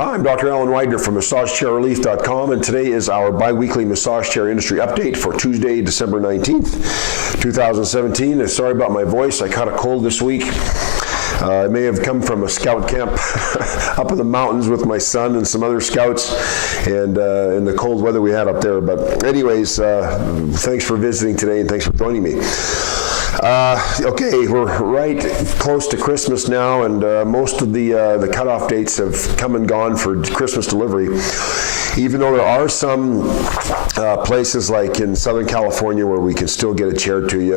Hi, I'm Dr. Alan Widener from MassageChairRelief.com, and today is our bi-weekly massage chair industry update for Tuesday, December 19th, 2017. Sorry about my voice. I caught a cold this week. It may have come from a scout camp up in the mountains with my son and some other scouts, and in the cold weather we had up there. But anyways, thanks for visiting today and thanks for joining me. Okay, we're right close to Christmas now, and most of the cutoff dates have come and gone for Christmas delivery. Even though there are some places like in Southern California where we can still get a chair to you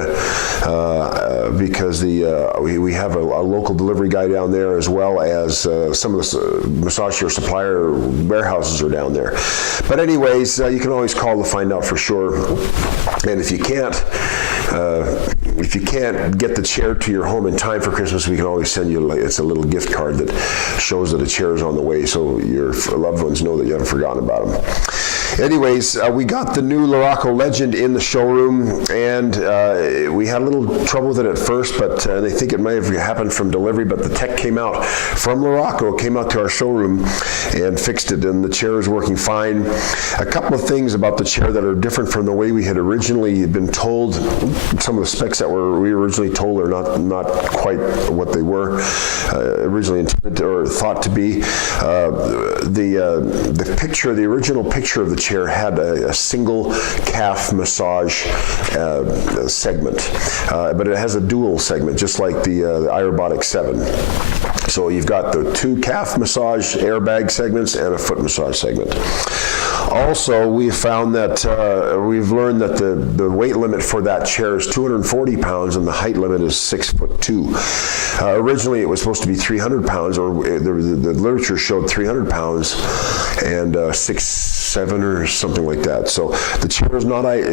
because we have a local delivery guy down there, as well as some of the massage chair supplier warehouses are down there. But anyways, you can always call to find out for sure. And if you can't get the chair to your home in time for Christmas, we can always send you, it's a little gift card that shows that a chair is on the way, so your loved ones know that you haven't forgotten about them. Anyways, we got the new LaRocca Legend in the showroom, and we had a little trouble with it at first, but I think it might have happened from delivery, but the tech came out from LaRocca, came out to our showroom and fixed it, and the chair is working fine. A couple of things about the chair that are different from the way we had originally been told. Some of the specs that we originally told are not quite what they were originally intended or thought to be. The original picture of the chair had a single calf massage segment, but it has a dual segment, just like the Robotic 7. So you've got the two calf massage airbag segments and a foot massage segment. Also, we found that we've learned that the weight limit for that chair is 240 pounds and the height limit is 6'2". Originally, it was supposed to be 300 pounds, or the literature showed 300 pounds and 6'7" or something like that. So the chair is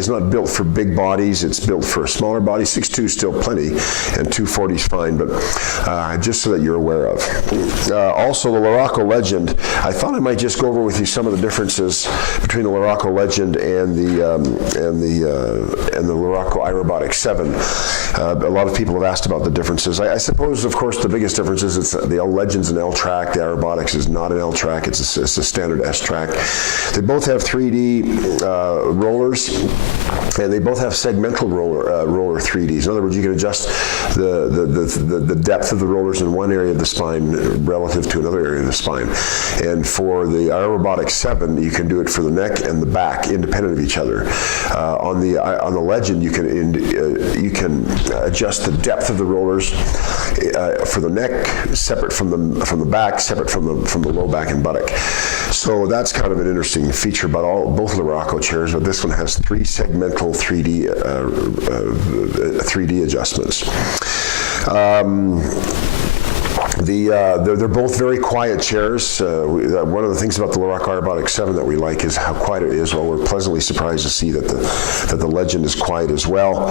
not built for big bodies. It's built for a smaller body. 6'2" is still plenty, and 240 is fine. But just so that you're aware of. Also, the LaRocca Legend. I thought I might just go over with you some of the differences between the LaRocca Legend and the LaRocca Robotic 7. A lot of people have asked about the differences. I suppose, of course, the biggest difference is the Legend's an L-track. The Robotics is not an L-track. It's a standard S-track. They both have 3D rollers, and they both have segmental roller 3Ds. In other words, you can adjust the depth of the rollers in one area of the spine relative to another area of the spine. And for the Robotic 7, you can do it for the neck and the back, independent of each other. On the Legend, you can adjust the depth of the rollers for the neck, separate from the back, separate from the low back and buttock. So that's kind of an interesting feature about both LaRocca chairs, but this one has 3 segmental 3D adjustments. They're both very quiet chairs. One of the things about the LaRocca Robotic 7 that we like is how quiet it is. Well, we're pleasantly surprised to see that the Legend is quiet as well.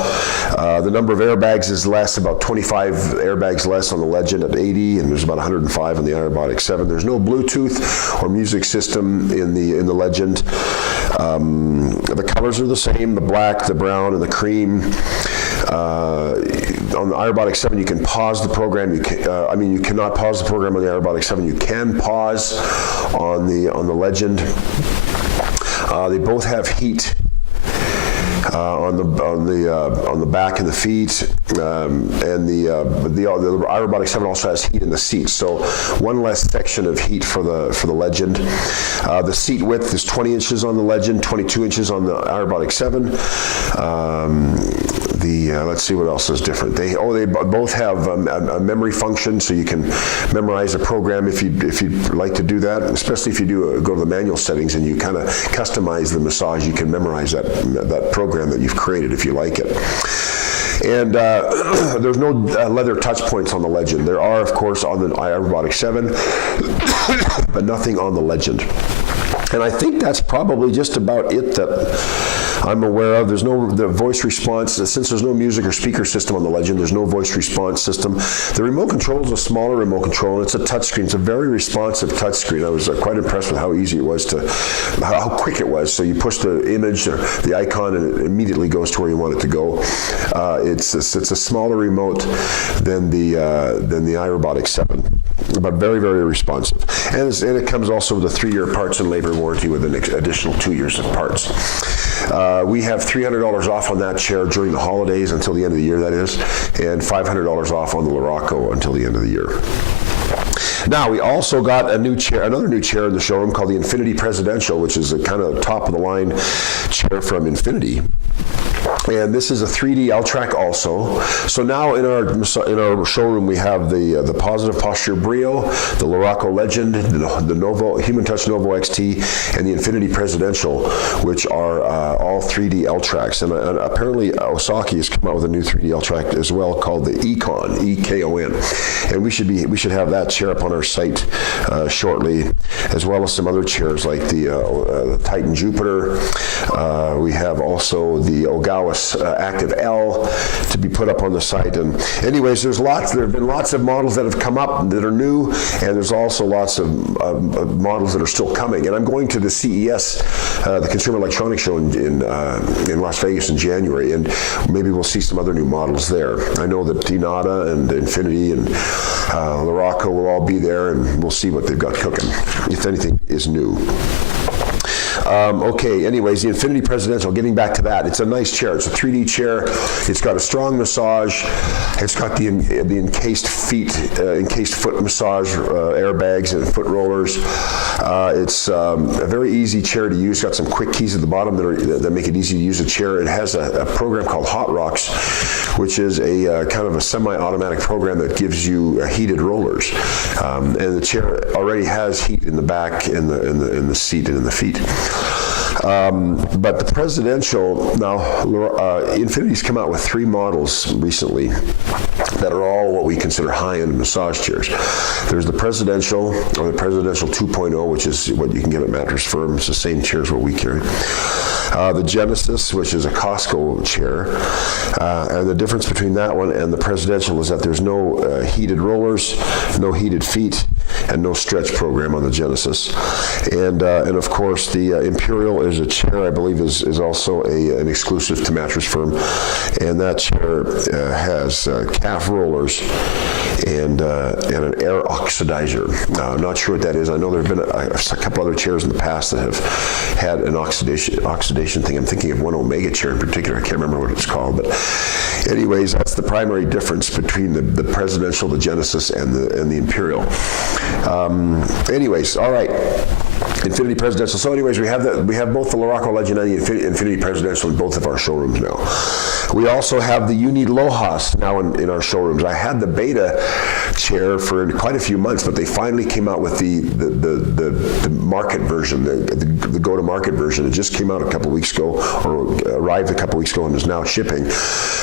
The number of airbags is less, about 25 airbags less on the Legend at 80, and there's about 105 on the Robotic 7. There's no Bluetooth or music system in the Legend. The colors are the same: the black, the brown, and the cream. On the Robotic 7, you can pause the program. You cannot pause the program on the Robotic 7. You can pause on the Legend. They both have heat on the back and the feet, and the Robotic 7 also has heat in the seats. So one less section of heat for the Legend. The seat width is 20 inches on the Legend, 22 inches on the Robotic 7. Let's see what else is different. They both have a memory function, so you can memorize a program if you'd like to do that. Especially if you go to the manual settings and you kind of customize the massage, you can memorize that program that you've created if you like it. And there's no leather touch points on the Legend. There are, of course, on the Robotic 7, but nothing on the Legend. And I think that's probably just about it that I'm aware of. There's no voice response. Since there's no music or speaker system on the Legend, there's no voice response system. The remote control is a smaller remote control, and it's a touchscreen. It's a very responsive touchscre. I was quite impressed with how easy it was how quick it was. So you push the image or the icon, and it immediately goes to where you want it to go. It's a smaller remote than the iRobotic 7. but very, very responsive. And it comes also with a 3-year parts and labor warranty with an additional 2 years of parts. We have $300 off on that chair during the holidays until the end of the year, that is, and $500 off on the LaRocca until the end of the year. Now, we also got another new chair in the showroom called the Infinity Presidential, which is a kind of top-of-the-line chair from Infinity. And this is a 3D L-track also. So now in our showroom we have the Positive Posture Brio, the LaRocca Legend, the Novo Human Touch Novo XT, and the Infinity Presidential, which are all 3D L-tracks. And apparently Osaki has come out with a new 3D L-track as well called the Econ, E-K-O-N. And we should have that chair up on our site shortly, as well as some other chairs like the Titan Jupiter. We have also the Ogawa Active L to be put up on the site. And anyways, there have been lots of models that have come up that are new, and there's also lots of models that are still coming. And I'm going to the CES, the Consumer Electronics Show in Las Vegas in January, and maybe we'll see some other new models there. I know that Dinata and Infinity and LaRocca will all be there, and we'll see what they've got cooking, if anything is new. Okay, anyways, the Infinity Presidential, getting back to that, it's a nice chair. It's a 3D chair. It's got a strong massage. It's got the encased foot massage airbags and foot rollers. It's a very easy chair to use. It's got some quick keys at the bottom that make it easy to use a chair. It has a program called Hot Rocks, which is a kind of a semi-automatic program that gives you heated rollers. And the chair already has heat in the back, in the seat, and in the feet. But the Presidential, now Infinity's come out with 3 models recently that are all what we consider high-end massage chairs. There's the Presidential, or the Presidential 2.0, which is what you can get at Mattress Firm. It's the same chairs what we carry. The Genesis, which is a Costco chair. And the difference between that one and the Presidential is that there's no heated rollers, no heated feet, and no stretch program on the Genesis. And of course, the Imperial is a chair, I believe, is also an exclusive to Mattress Firm. And that chair has calf rollers and an air oxidizer. I'm not sure what that is. I know there have been a couple other chairs in the past that have had an oxidation thing. I'm thinking of one Omega chair in particular. I can't remember what it's called. But anyways, that's the primary difference between the Presidential, the Genesis, and the Imperial. Anyways, all right. Infinity Presidential. So anyways, we have both the LaRocca Legend and the Infinity Presidential in both of our showrooms now. We also have the Uni Lohas now in our showrooms. I had the Beta chair for quite a few months, but they finally came out with the market version, the go-to-market version. It just came out a couple weeks ago, or arrived a couple weeks ago, and is now shipping.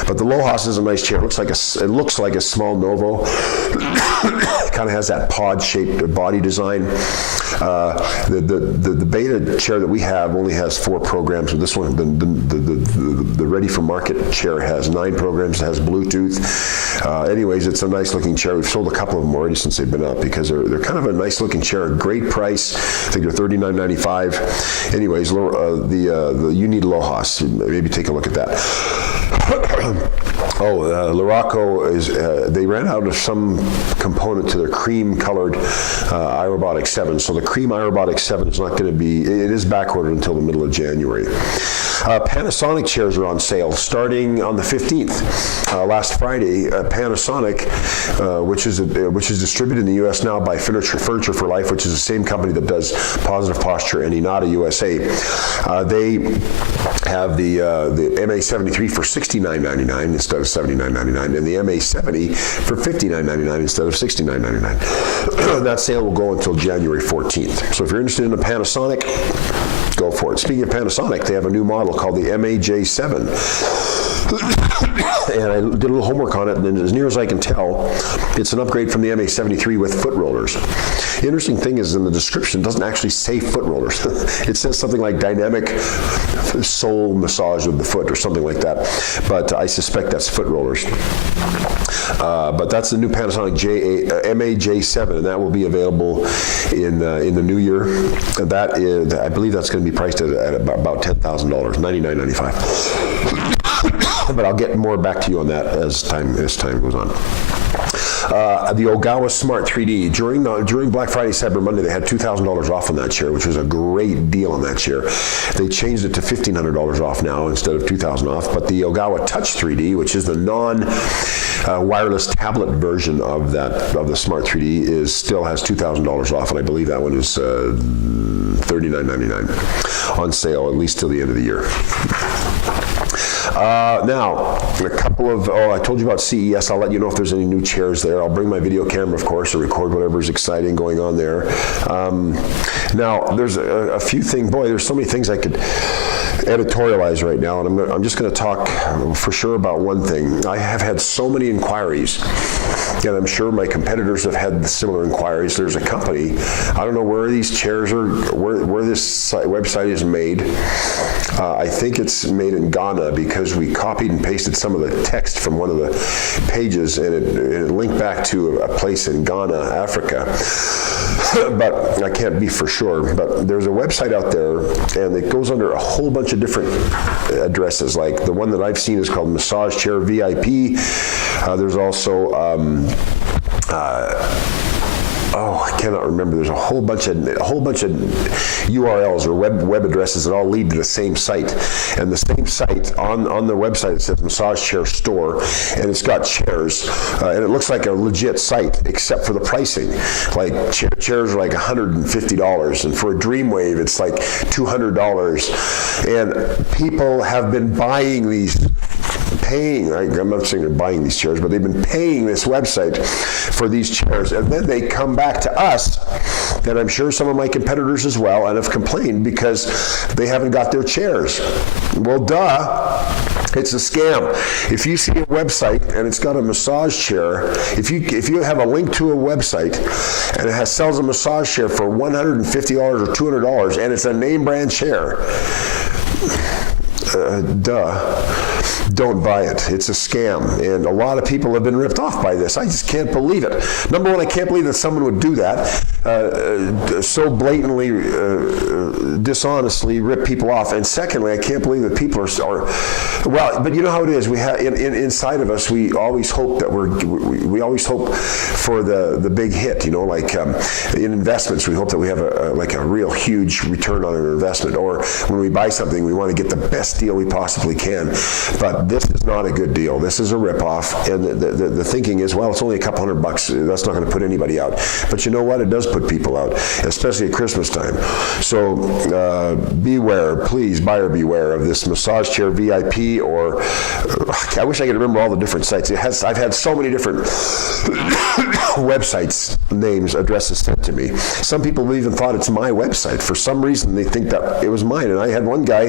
But the Lohas is a nice chair. It looks like a small Novo. It kind of has that pod-shaped body design. The Beta chair that we have only has 4 programs. But this one, the Ready for Market chair has 9 programs. It has Bluetooth. Anyways, it's a nice looking chair. We've sold a couple of them already since they've been up because they're kind of a nice looking chair. Great price. I think they're $39.95. Anyways, the Uni Lohas. Maybe take a look at that. LaRocca is, they ran out of some component to their cream-colored iRobotic 7. So the cream iRobotic 7 is not going to be, it is backordered until the middle of January. Panasonic chairs are on sale starting on the 15th. Last Friday, Panasonic, which is distributed in the U.S. now by Furniture for Life, which is the same company that does Positive Posture and Inata USA. They have the MA73 for $69.99 instead of $79.99, and the MA70 for $59.99 instead of $69.99. That sale will go until January 14th. So if you're interested in a Panasonic, go for it. Speaking of Panasonic, they have a new model called the MAJ7. And I did a little homework on it, and as near as I can tell, it's an upgrade from the MA73 with foot rollers. The interesting thing is in the description, it doesn't actually say foot rollers. It says something like dynamic sole massage of the foot or something like that, but I suspect that's foot rollers. But that's the new Panasonic MAJ7, and that will be available in the new year. That is, I believe that's going to be priced at about $10,000, $99.95. But I'll get more back to you on that as time goes on. The Ogawa Smart 3D. During Black Friday, Cyber Monday, they had $2,000 off on that chair, which was a great deal on that chair. They changed it to $1,500 off now instead of $2,000 off. But the Ogawa Touch 3D, which is the non-wireless tablet version of the Smart 3D, still has $2,000 off, and I believe that one is $39.99 on sale, at least till the end of the year. Now, a couple of, I told you about CES. I'll let you know if there's any new chairs there. I'll bring my video camera, of course, to record whatever's exciting going on there. Now, there's a few things. Boy, there's so many things I could editorialize right now, and I'm just going to talk for sure about one thing. I have had so many inquiries, and I'm sure my competitors have had similar inquiries. There's a company, I don't know where these chairs are, where this website is made. I think it's made in Ghana because we copied and pasted some of the text from one of the pages, and it linked back to a place in Ghana, Africa. But I can't be for sure. But there's a website out there, and it goes under a whole bunch of different addresses. Like the one that I've seen is called Massage Chair VIP. There's also I cannot remember. There's a whole bunch of URLs or web addresses that all lead to the same site. And the same site on the website, it says Massage Chair Store, and it's got chairs, and it looks like a legit site except for the pricing. Like chairs are like $150, and for a Dreamwave it's like $200. And people have been buying these. I'm not saying they're buying these chairs, but they've been paying this website for these chairs, and then they come back to us, and I'm sure some of my competitors as well, and have complained because they haven't got their chairs. Well, duh. It's a scam. If you see a website and it's got a massage chair, if you have a link to a website and it sells a massage chair for $150 or $200, and it's a name brand chair, don't buy it. It's a scam, and a lot of people have been ripped off by this. I just can't believe it. Number one, I can't believe that someone would do that, so blatantly, dishonestly rip people off. And secondly, I can't believe that people are well. But you know how it is. We have inside of us, we always hope that we always hope for the big hit. You know, like in investments, we hope that we have a real huge return on an investment. Or when we buy something, we want to get the best deal we possibly can. But this is not a good deal. This is a ripoff, and the thinking is, well, it's only a couple $100. That's not going to put anybody out. But you know what? It does put people out, especially at Christmas time. So beware, please, buyer beware of this Massage Chair VIP, or I wish I could remember all the different sites. I've had so many different websites, names, addresses sent to me. Some people have even thought it's my website. For some reason, they think that it was mine. And I had one guy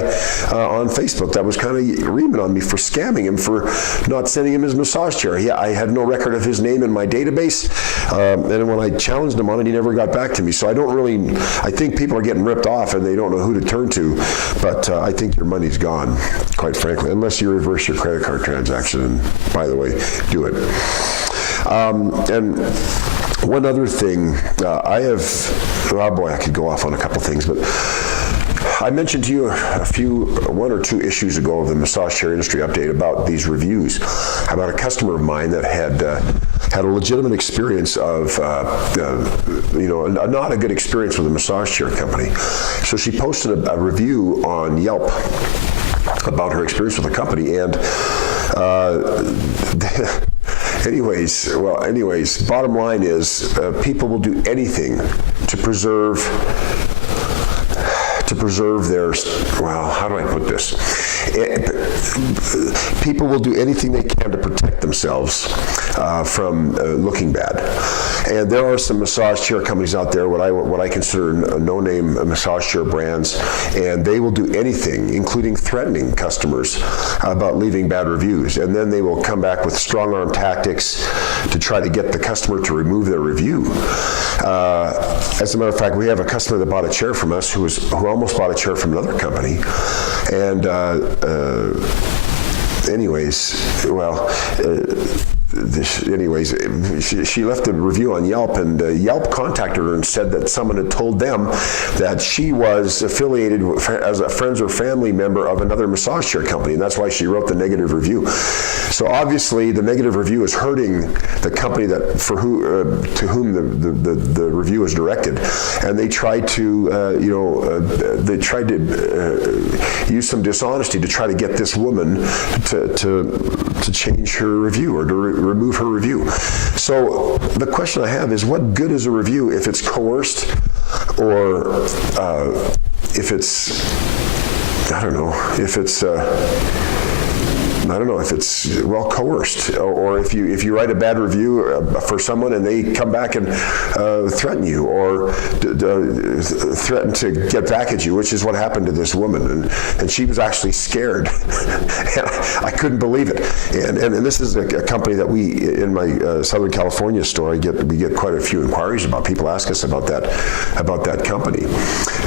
on Facebook that was kind of reaming on me for scamming him for not sending him his massage chair. I had no record of his name in my database, and when I challenged him on it, he never got back to me. So I think people are getting ripped off and they don't know who to turn to, but I think your money's gone, quite frankly, unless you reverse your credit card transaction, and by the way, do it. And one other thing, I could go off on a couple things, but I mentioned to you one or two issues ago of the massage chair industry update about these reviews, about a customer of mine that had a legitimate experience of, not a good experience with a massage chair company. So she posted a review on Yelp about her experience with the company, and anyways, bottom line is people will do anything to preserve their, how do I put this? People will do anything they can to protect themselves from looking bad. And there are some massage chair companies out there, what I consider no-name massage chair brands, and they will do anything, including threatening customers about leaving bad reviews. And then they will come back with strong-arm tactics to try to get the customer to remove their review. As a matter of fact, we have a customer that bought a chair from us who almost bought a chair from another company, and anyways, she left a review on Yelp, and Yelp contacted her and said that someone had told them that she was affiliated as a friends or family member of another massage chair company, and that's why she wrote the negative review. So obviously, the negative review is hurting the company to whom the review is directed, and they tried to use some dishonesty to try to get this woman to change her review or to remove her review. So the question I have is, what good is a review if it's coerced, or if it's, I don't know, if it's well coerced, or if you write a bad review for someone and they come back and threaten you or threaten to get back at you, which is what happened to this woman, and she was actually scared. I couldn't believe it. And this is a company that we, in my Southern California store, we get quite a few inquiries about. People ask us about that company.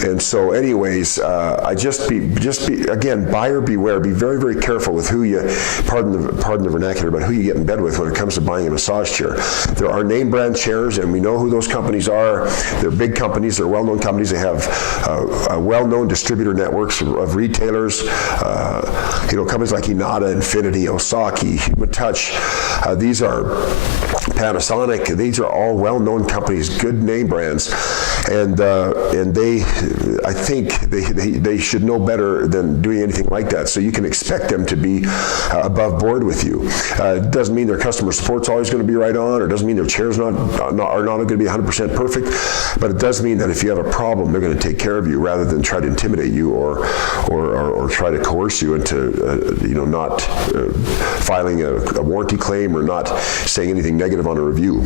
And so anyways, again, buyer beware. Be very, very careful with who you, pardon the vernacular, but who you get in bed with when it comes to buying a massage chair. There are name brand chairs, and we know who those companies are. They're big companies. They're well-known companies. They have well-known distributor networks of retailers. Companies like Inada, Infinity, Osaki, Human Touch. These are Panasonic. These are all well-known companies, good name brands, and I think they should know better than doing anything like that. So you can expect them to be above board with you. It doesn't mean their customer support's always going to be right on, or doesn't mean their chairs are not going to be 100% perfect, but it does mean that if you have a problem, they're going to take care of you rather than try to intimidate you or try to coerce you into not filing a warranty claim or not saying anything negative on a review.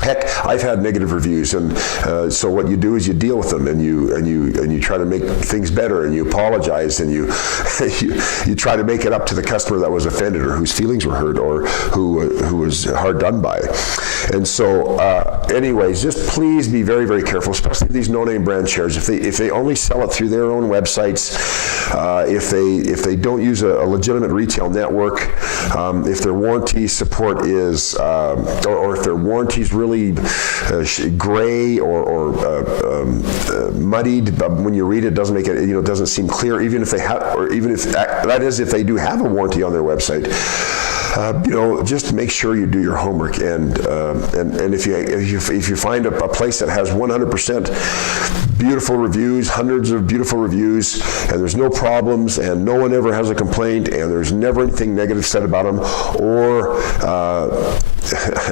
Heck, I've had negative reviews, and so what you do is you deal with them, and you try to make things better, and you apologize, and you try to make it up to the customer that was offended or whose feelings were hurt or who was hard done by. And so, anyways, just please be very, very careful, especially these no-name brand chairs. If they only sell it through their own websites, if they don't use a legitimate retail network, if their warranty support is, or if their warranty is really gray or muddied, but when you read it, doesn't make it, it doesn't seem clear, even if they have, or even if that is, if they do have a warranty on their website. Just make sure you do your homework, and if you find a place that has 100% beautiful reviews, hundreds of beautiful reviews, and there's no problems, and no one ever has a complaint, and there's never anything negative said about them, or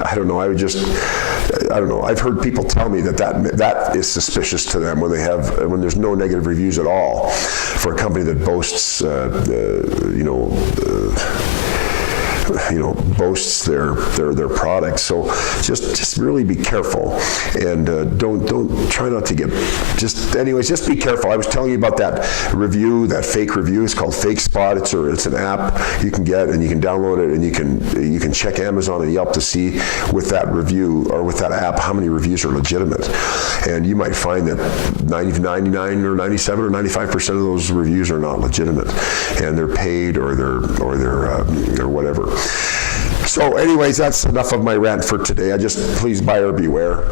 I don't know. I've heard people tell me that is suspicious to them when there's no negative reviews at all for a company that boasts, boasts their products. So just really be careful, and don't try not to get, just be careful. I was telling you about that review, that fake review. It's called Fake Spot. It's an app you can get, and you can download it, and you can check Amazon and Yelp to see with that review or with that app how many reviews are legitimate. And you might find that 99 or 97 or 95% of those reviews are not legitimate, and they're paid or they're whatever. So anyways, that's enough of my rant for today. Please buyer beware.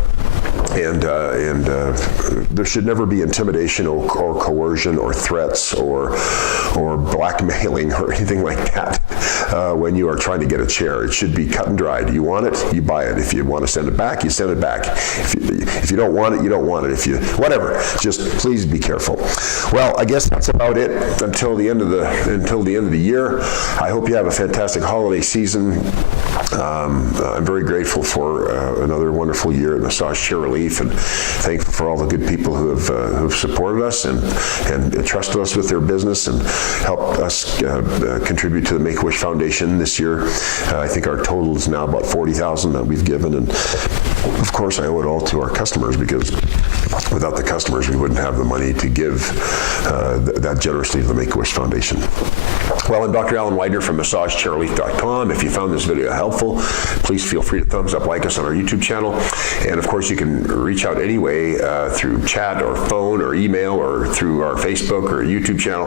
And there should never be intimidation or coercion or threats or blackmailing or anything like that when you are trying to get a chair. It should be cut and dried. You want it, you buy it. If you want to send it back, you send it back. If you don't want it, you don't want it. Whatever. Just please be careful. Well, I guess that's about it until the end of the year. I hope you have a fantastic holiday season. I'm very grateful for another wonderful year at Massage Chair Relief, and thankful for all the good people who have supported us and trusted us with their business and helped us contribute to the Make-A-Wish Foundation this year. I think our total is now about $40,000 that we've given, and of course I owe it all to our customers, because Without the customers, we wouldn't have the money to give that generously to the Make-A-Wish Foundation. Well, I'm Dr. Alan Widener from MassageChairRelief.com. If you found this video helpful, please feel free to thumbs up, like us on our YouTube channel. And of course, you can reach out anyway through chat or phone or email or through our Facebook or YouTube channel.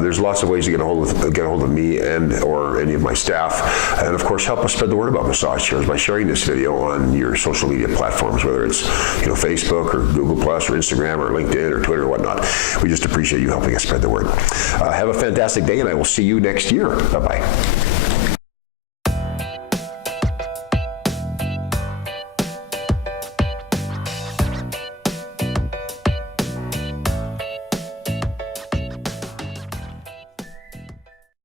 There's lots of ways to get a hold of me and or any of my staff. And of course, help us spread the word about massage chairs by sharing this video on your social media platforms, whether it's Facebook or Google Plus or Instagram or LinkedIn or Twitter or whatnot. We just appreciate you helping us spread the word. Have a fantastic day, and I will see you next year. Bye-bye.